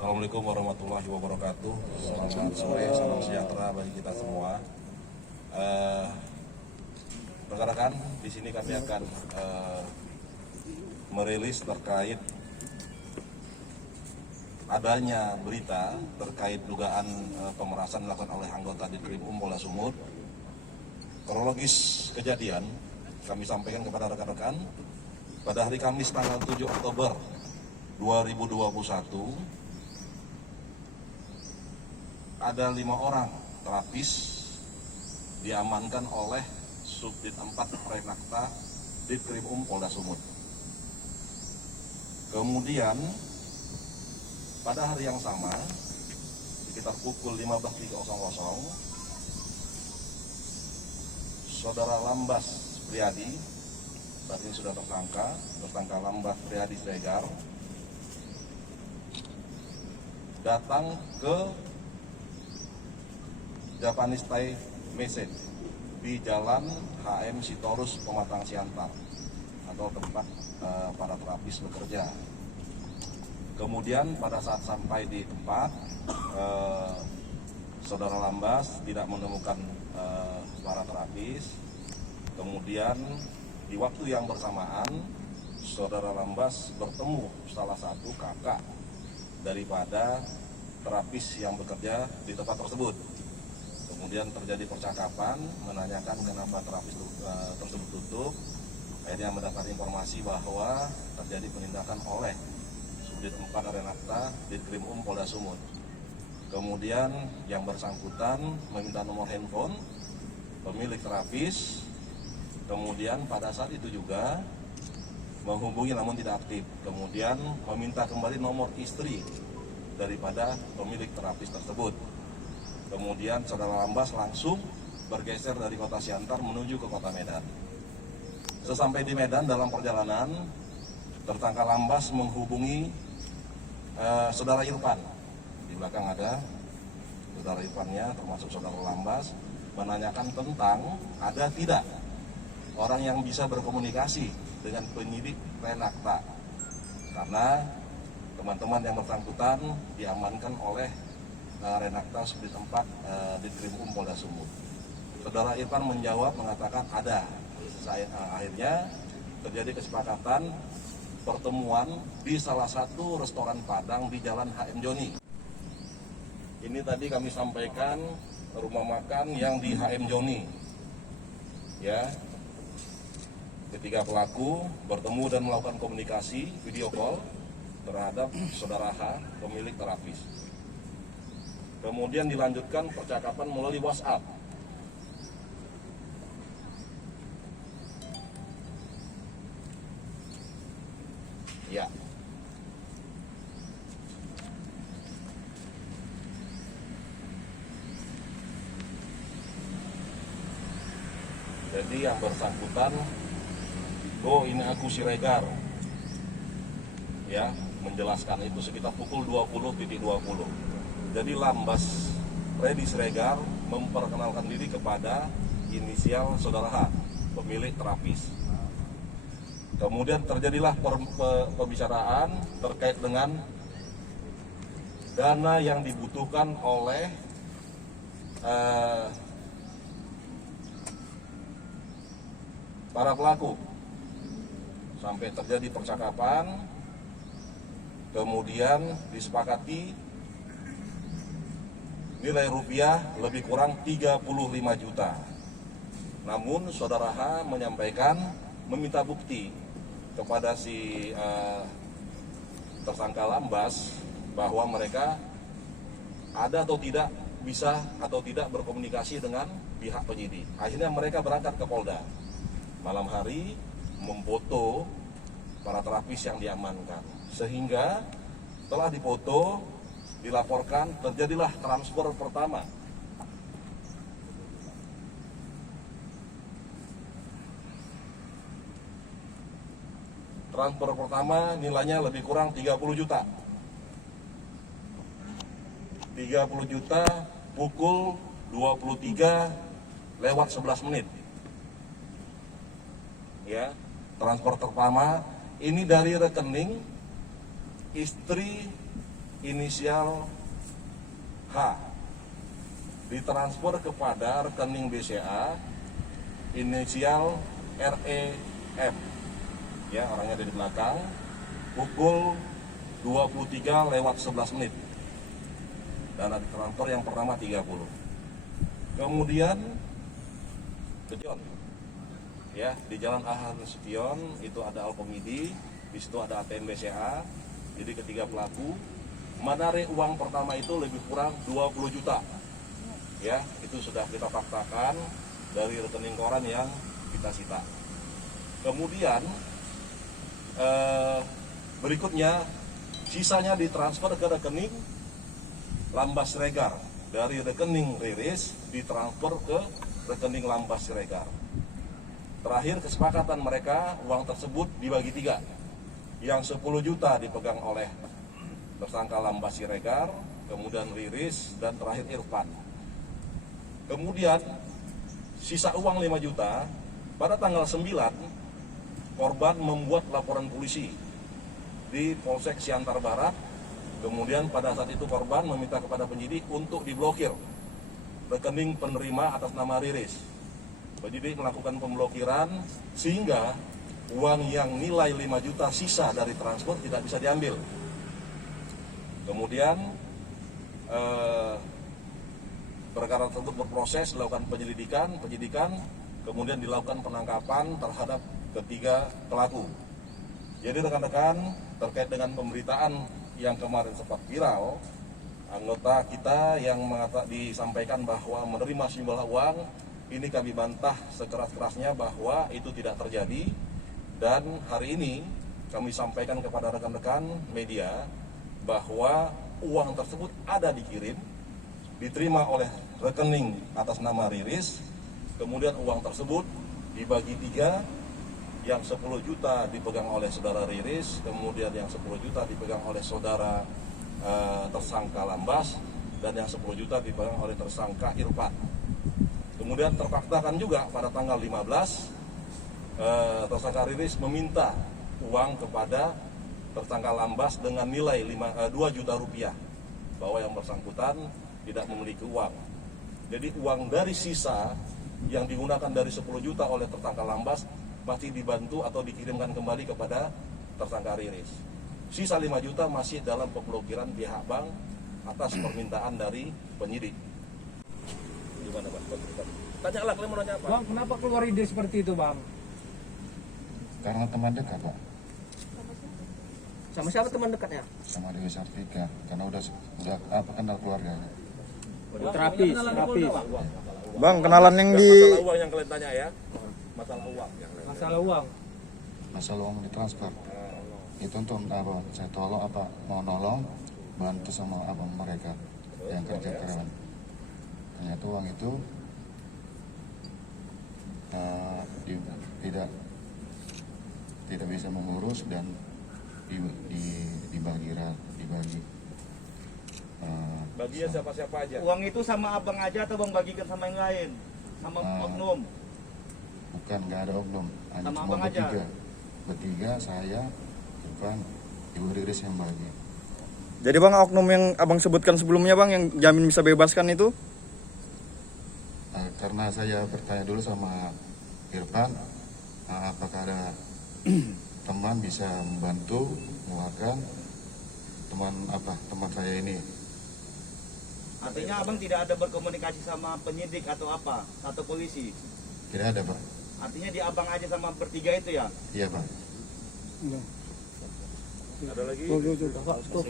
Assalamualaikum warahmatullahi wabarakatuh. Selamat sore, salam sejahtera bagi kita semua. Rekan-rekan, di sini kami akan merilis terkait adanya berita terkait dugaan pemerasan dilakukan oleh anggota Ditkrim Polda Sumut. Kronologis kejadian kami sampaikan kepada rekan-rekan pada hari Kamis tanggal 7 Oktober 2021 ada 5 orang terapis diamankan oleh Subdit 4 Renakta Ditkrim Polda Sumut. Kemudian pada hari yang sama sekitar pukul 15.30 Saudara Lambas Priadi, saat ini sudah tersangka Lambas Priadi Siregar, datang ke Japanese Thai Message di Jalan HM Sitorus Pematang Siantar atau tempat para terapis bekerja. Kemudian pada saat sampai di tempat, Saudara Lambas tidak menemukan para terapis. Kemudian di waktu yang bersamaan, Saudara Lambas bertemu salah satu kakak daripada terapis yang bekerja di tempat tersebut. Kemudian terjadi percakapan menanyakan kenapa terapis tersebut tutup. Akhirnya mendapat informasi bahwa terjadi penindakan oleh Subdit 4 Renakta Ditkrim Polda Sumut. Kemudian yang bersangkutan meminta nomor handphone pemilik terapis. Kemudian pada saat itu juga menghubungi namun tidak aktif. Kemudian meminta kembali nomor istri daripada pemilik terapis tersebut. Kemudian Saudara Lambas langsung bergeser dari kota Siantar menuju ke kota Medan. Sesampai di Medan dalam perjalanan, tersangka Lambas menghubungi Saudara Irfan. Di belakang ada Saudara Irfannya, termasuk Saudara Lambas, menanyakan tentang ada tidak orang yang bisa berkomunikasi dengan penyidik Renakta. Karena teman-teman yang bersangkutan diamankan oleh Renakta Subdit 4 Ditkrim Polda Sumut. Saudara Irfan menjawab mengatakan ada. Akhirnya terjadi kesepakatan pertemuan di salah satu restoran Padang di Jalan HM Joni. Ini tadi kami sampaikan rumah makan yang di HM Joni. Ya. Ketiga pelaku bertemu dan melakukan komunikasi video call terhadap Saudara H, pemilik terapis. Kemudian dilanjutkan percakapan melalui WhatsApp. Ya. Jadi yang bersangkutan, ini aku Siregar. Ya, menjelaskan itu sekitar pukul 20.20. Jadi Lambas Priadi Siregar memperkenalkan diri kepada inisial Saudara H, pemilik terapis. Kemudian terjadilah pembicaraan terkait dengan dana yang dibutuhkan oleh para pelaku. Sampai terjadi percakapan, kemudian disepakati nilai rupiah lebih kurang 35 juta. Namun Saudara H menyampaikan meminta bukti kepada si tersangka Lambas bahwa mereka ada atau tidak bisa atau tidak berkomunikasi dengan pihak penyidik. Akhirnya mereka berangkat ke Polda. Malam hari memfoto para terapis yang diamankan. Sehingga setelah dipoto, dilaporkan terjadilah transfer pertama. Transfer pertama nilainya lebih kurang 30 juta. 30 juta pukul 23:11. Ya, transfer pertama ini dari rekening istri inisial H ditransfer kepada rekening BCA inisial REF, ya, orangnya ada di belakang, pukul 23:11 dan ada transfer yang pertama 30. Kemudian ke John, ya, di Jalan Ahmad Nasution itu ada Alkomidi, di situ ada ATM BCA. Jadi ketiga pelaku menarik uang pertama itu lebih kurang 20 juta. Ya, itu sudah kita faktakan dari rekening koran yang kita sita. Kemudian berikutnya sisanya ditransfer ke rekening Lambas Siregar. Dari rekening Riris ditransfer ke rekening Lambas Siregar. Terakhir kesepakatan mereka uang tersebut dibagi 3. Yang 10 juta dipegang oleh tersangka Lambas Siregar, kemudian Riris, dan terakhir Irfan. Kemudian sisa uang 5 juta pada tanggal 9 korban membuat laporan polisi di Polsek Siantar Barat. Kemudian pada saat itu korban meminta kepada penyidik untuk diblokir rekening penerima atas nama Riris. Penyidik melakukan pemblokiran sehingga uang yang nilai 5 juta sisa dari transfer tidak bisa diambil. Kemudian perkara tersebut berproses, dilakukan penyidikan, kemudian dilakukan penangkapan terhadap ketiga pelaku. Jadi rekan-rekan, terkait dengan pemberitaan yang kemarin sempat viral, anggota kita yang disampaikan bahwa menerima sejumlah uang, ini kami bantah sekeras-kerasnya bahwa itu tidak terjadi. Dan hari ini kami sampaikan kepada rekan-rekan media bahwa uang tersebut ada dikirim, diterima oleh rekening atas nama Riris, kemudian uang tersebut dibagi 3, yang 10 juta dipegang oleh saudara Riris, kemudian yang 10 juta dipegang oleh saudara tersangka Lambas, dan yang 10 juta dipegang oleh tersangka Irfan. Kemudian terfaktakan juga pada tanggal 15, tersangka Riris meminta uang kepada tersangka Lambas dengan nilai 2 juta rupiah, bahwa yang bersangkutan tidak memiliki uang. Jadi uang dari sisa yang digunakan dari 10 juta oleh tersangka Lambas masih dibantu atau dikirimkan kembali kepada tersangka Riris. Sisa 5 juta masih dalam pemblokiran pihak bank atas permintaan dari penyidik. Gimana Pak? Tanyalah, kalian mau nanya apa? Bang, kenapa keluar ide seperti itu, Bang? Karena teman dekat, Pak. Sama siapa teman dekatnya? Sama Dewi Sartika. Karena udah kenal keluarganya. Terapis. Bang, kenalan yang di Masalah uang yang kalian tanya ya. Masalah uang yang kalian tanya. Masalah uang. Masalah uang ditransfer. Itu untuk apa? Saya tolong apa? Mau nolong, bantu sama abang mereka yang kerja karyawan. Ternyata uang itu tidak bisa mengurus dan dibagi. Bagian siapa-siapa aja. Uang itu sama abang aja atau bang bagikan sama yang lain? Sama oknum? Bukan, nggak ada oknum. Hanya Sama cuma abang aja? bertiga, saya, Irfan, Ibu Riris yang bagi. Jadi Bang, oknum yang Abang sebutkan sebelumnya Bang, yang jamin bisa bebaskan itu? Karena saya bertanya dulu sama Irfan, apakah ada teman bisa membantu mengeluarkan teman saya ini. Artinya abang tidak ada berkomunikasi sama penyidik atau apa? Atau polisi? Tidak ada, Pak. Artinya di abang aja sama bertiga itu ya? Iya, Pak. Ada lagi? Tuh.